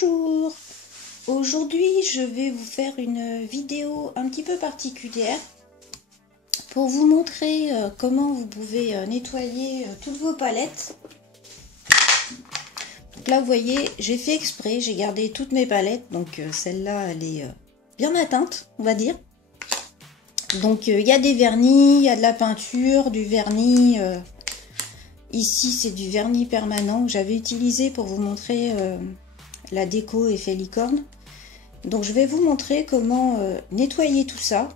Bonjour! Aujourd'hui, je vais vous faire une vidéo un petit peu particulière pour vous montrer comment vous pouvez nettoyer toutes vos palettes. Donc là, vous voyez, j'ai fait exprès, j'ai gardé toutes mes palettes, donc celle-là, elle est bien atteinte, on va dire. Donc il y a des vernis, il y a de la peinture, du vernis. Ici, c'est du vernis permanent que j'avais utilisé pour vous montrer la déco effet licorne. Donc je vais vous montrer comment nettoyer tout ça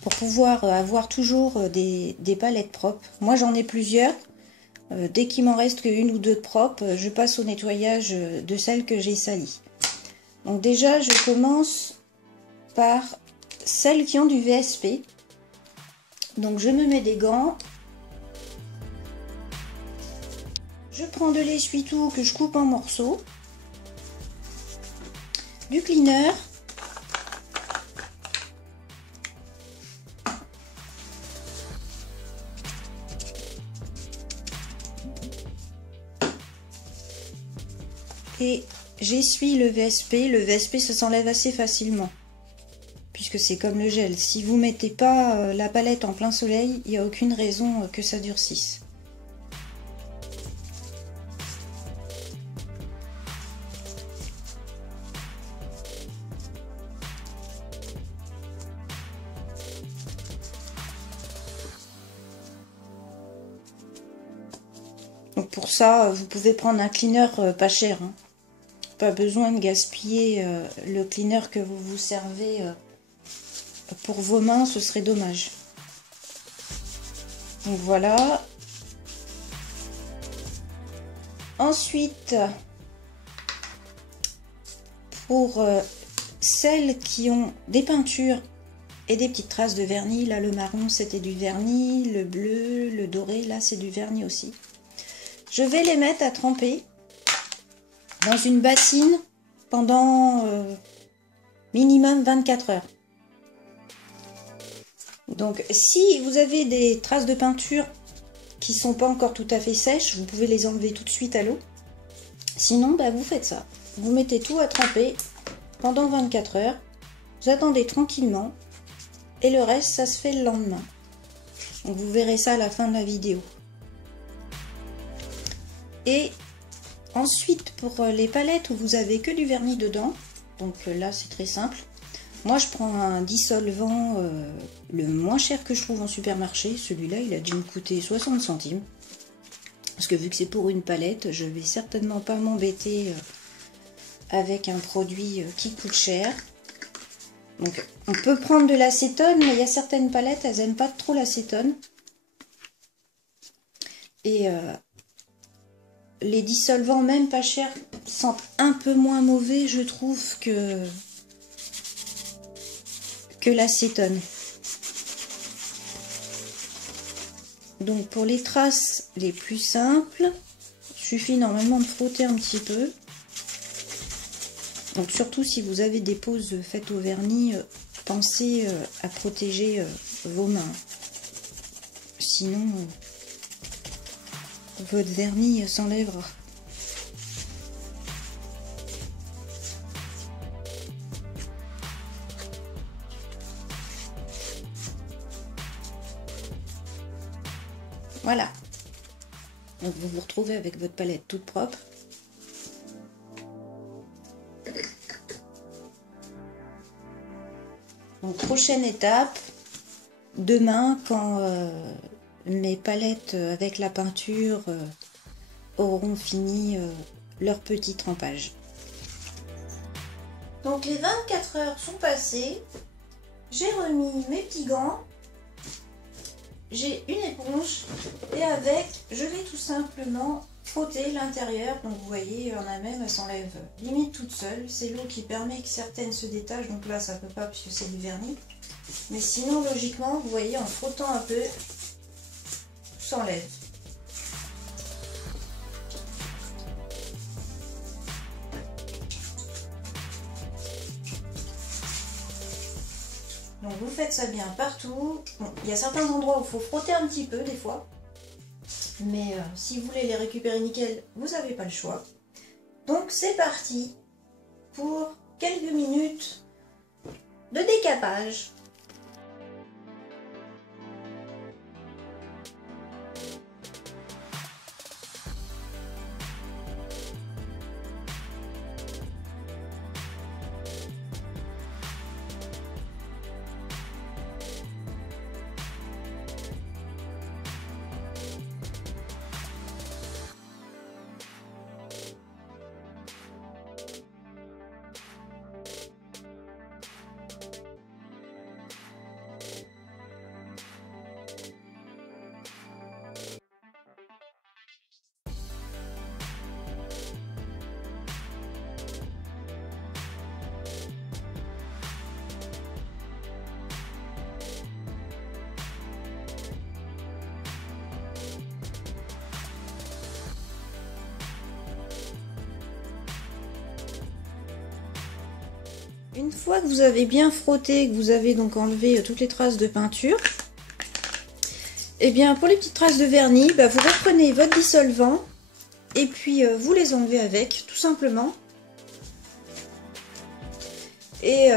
pour pouvoir avoir toujours des palettes propres. Moi j'en ai plusieurs. Dès qu'il m'en reste qu'une ou deux de propres, je passe au nettoyage de celles que j'ai salies. Donc déjà je commence par celles qui ont du VSP. Donc je me mets des gants. Je prends de l'essuie-tout que je coupe en morceaux. Du cleaner. Et j'essuie le VSP. Le VSP, ça s'enlève assez facilement. Puisque c'est comme le gel. Si vous mettez pas la palette en plein soleil, il n'y a aucune raison que ça durcisse. Donc pour ça, vous pouvez prendre un cleaner pas cher. Hein. Pas besoin de gaspiller le cleaner que vous vous servez pour vos mains, ce serait dommage. Donc voilà. Ensuite, pour celles qui ont des peintures et des petites traces de vernis, là le marron c'était du vernis, le bleu, le doré, là c'est du vernis aussi. Je vais les mettre à tremper dans une bassine pendant minimum 24 heures. Donc si vous avez des traces de peinture qui sont pas encore tout à fait sèches, vous pouvez les enlever tout de suite à l'eau. Sinon, bah, vous faites ça. Vous mettez tout à tremper pendant 24 heures. Vous attendez tranquillement. Et le reste, ça se fait le lendemain. Donc vous verrez ça à la fin de la vidéo. Et ensuite, pour les palettes où vous avez que du vernis dedans, donc là c'est très simple. Moi je prends un dissolvant le moins cher que je trouve en supermarché. Celui-là il a dû me coûter 60 centimes. Parce que vu que c'est pour une palette, je vais certainement pas m'embêter avec un produit qui coûte cher. Donc on peut prendre de l'acétone, mais il y a certaines palettes, elles n'aiment pas trop l'acétone. Et les dissolvants, même pas chers, sentent un peu moins mauvais, je trouve, que l'acétone. Donc pour les traces les plus simples, il suffit normalement de frotter un petit peu. Donc surtout si vous avez des poses faites au vernis, pensez à protéger vos mains. Sinon, votre vernis s'enlèvera. Voilà. Donc vous vous retrouvez avec votre palette toute propre. Donc prochaine étape, demain quand mes palettes avec la peinture auront fini leur petit trempage. Donc les 24 heures sont passées, j'ai remis mes petits gants. J'ai une éponge et avec, je vais tout simplement frotter l'intérieur. Donc vous voyez, il y en a même, elle s'enlève limite toute seule. C'est l'eau qui permet que certaines se détachent. Donc là, ça peut pas puisque c'est du vernis. Mais sinon, logiquement, vous voyez, en frottant un peu, s'enlève. Donc vous faites ça bien partout. Bon, il y a certains endroits où il faut frotter un petit peu des fois. Mais si vous voulez les récupérer nickel, vous n'avez pas le choix. Donc c'est parti pour quelques minutes de décapage. Une fois que vous avez bien frotté, que vous avez donc enlevé toutes les traces de peinture, et bien pour les petites traces de vernis, vous reprenez votre dissolvant et puis vous les enlevez avec, tout simplement. Et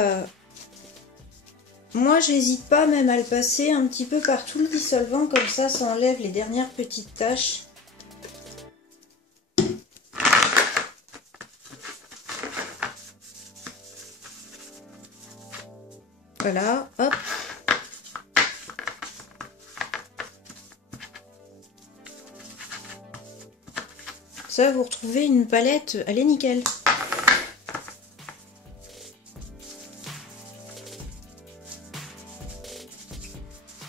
moi j'hésite pas même à le passer un petit peu par tout le dissolvant, comme ça enlève les dernières petites taches. Voilà, hop. Ça, vous retrouvez une palette, elle est nickel.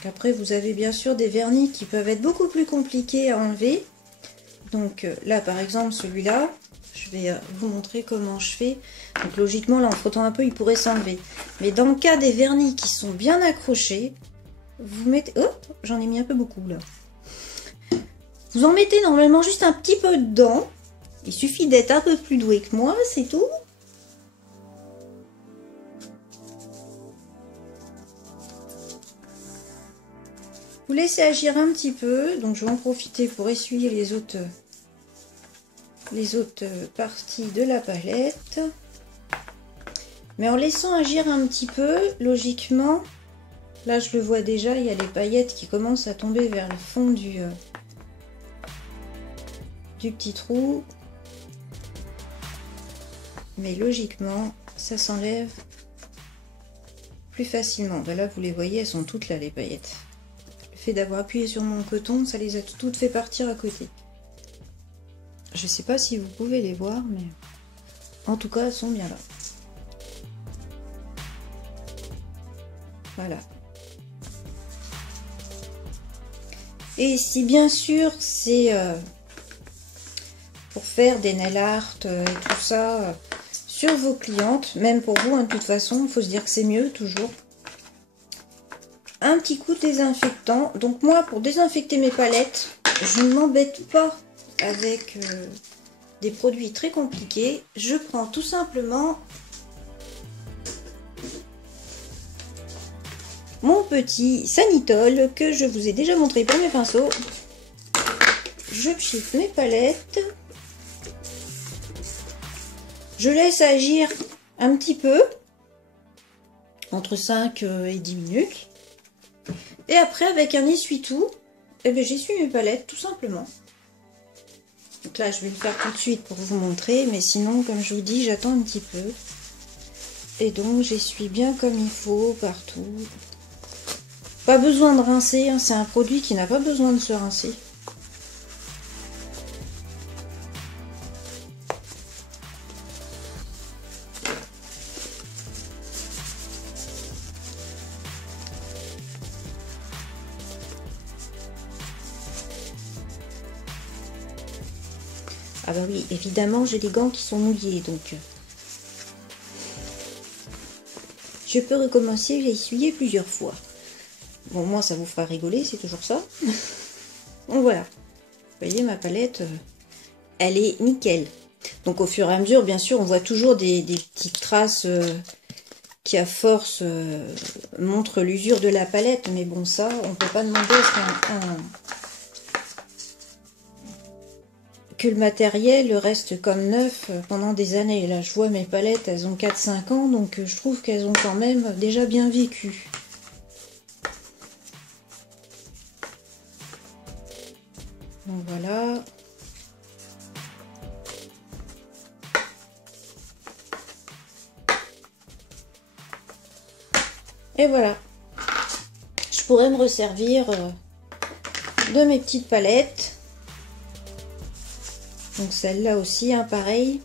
Après, vous avez bien sûr des vernis qui peuvent être beaucoup plus compliqués à enlever. Donc là, par exemple, celui-là, je vais vous montrer comment je fais. Donc logiquement, là, en frottant un peu, il pourrait s'enlever. Mais dans le cas des vernis qui sont bien accrochés, vous mettez... Oh, j'en ai mis un peu beaucoup, là. Vous en mettez normalement juste un petit peu dedans. Il suffit d'être un peu plus doué que moi, c'est tout. Vous laissez agir un petit peu. Donc je vais en profiter pour essuyer les autres parties de la palette. Mais en laissant agir un petit peu, logiquement, là je le vois déjà, il y a les paillettes qui commencent à tomber vers le fond du petit trou. Mais logiquement, ça s'enlève plus facilement. Là, vous les voyez, elles sont toutes là, les paillettes. Le fait d'avoir appuyé sur mon coton, ça les a toutes fait partir à côté. Je sais pas si vous pouvez les voir, mais en tout cas, elles sont bien là. Voilà. Et si bien sûr, c'est pour faire des nail art et tout ça sur vos clientes, même pour vous, de toute façon, il faut se dire que c'est mieux toujours. Un petit coup de désinfectant. Donc moi, pour désinfecter mes palettes, je ne m'embête pas avec des produits très compliqués. Je prends tout simplement mon petit Sanitol que je vous ai déjà montré par mes pinceaux. Je pchiffe mes palettes. Je laisse agir un petit peu, entre 5 et 10 minutes. Et après, avec un essuie-tout, j'essuie mes palettes, tout simplement. Donc là, je vais le faire tout de suite pour vous montrer, mais sinon, comme je vous dis, j'attends un petit peu. Et donc, j'essuie bien comme il faut, partout. Pas besoin de rincer, hein, c'est un produit qui n'a pas besoin de se rincer. Ah bah oui, évidemment, j'ai des gants qui sont mouillés, donc je peux recommencer à essuyer plusieurs fois. Bon, moi, ça vous fera rigoler, c'est toujours ça. Donc voilà. Vous voyez, ma palette, elle est nickel. Donc au fur et à mesure, bien sûr, on voit toujours des petites traces qui, à force, montrent l'usure de la palette. Mais bon, ça, on ne peut pas demander que le matériel reste comme neuf pendant des années. Là, je vois mes palettes, elles ont 4-5 ans, donc je trouve qu'elles ont quand même déjà bien vécu. Donc voilà. Et voilà. Je pourrais me resservir de mes petites palettes. Donc celle-là aussi, hein, pareil.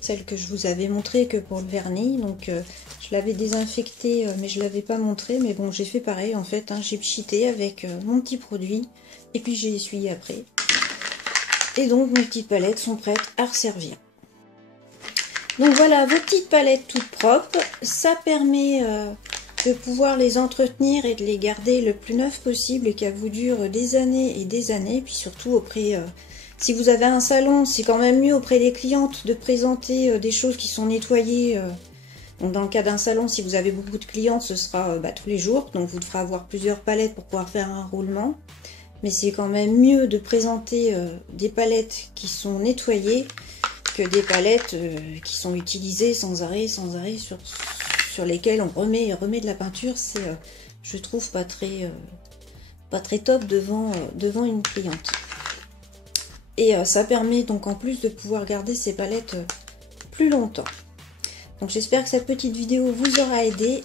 Celle que je vous avais montré que pour le vernis. Donc je l'avais désinfectée, mais je ne l'avais pas montré. Mais bon, j'ai fait pareil en fait. Hein, j'ai pchité avec mon petit produit. Et puis j'ai essuyé après. Et donc mes petites palettes sont prêtes à resservir. Donc voilà, vos petites palettes toutes propres. Ça permet de pouvoir les entretenir et de les garder le plus neuf possible et qu'elles vous durent des années et des années. Puis surtout auprès... si vous avez un salon, c'est quand même mieux auprès des clientes de présenter des choses qui sont nettoyées. Donc dans le cas d'un salon, si vous avez beaucoup de clientes, ce sera tous les jours. Donc vous devrez avoir plusieurs palettes pour pouvoir faire un roulement. Mais c'est quand même mieux de présenter des palettes qui sont nettoyées que des palettes qui sont utilisées sans arrêt, sur lesquelles on remet de la peinture. C'est, je trouve, pas très top devant une cliente. Et ça permet donc en plus de pouvoir garder ces palettes plus longtemps. Donc j'espère que cette petite vidéo vous aura aidé.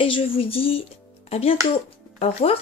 Et je vous dis à bientôt. Au revoir.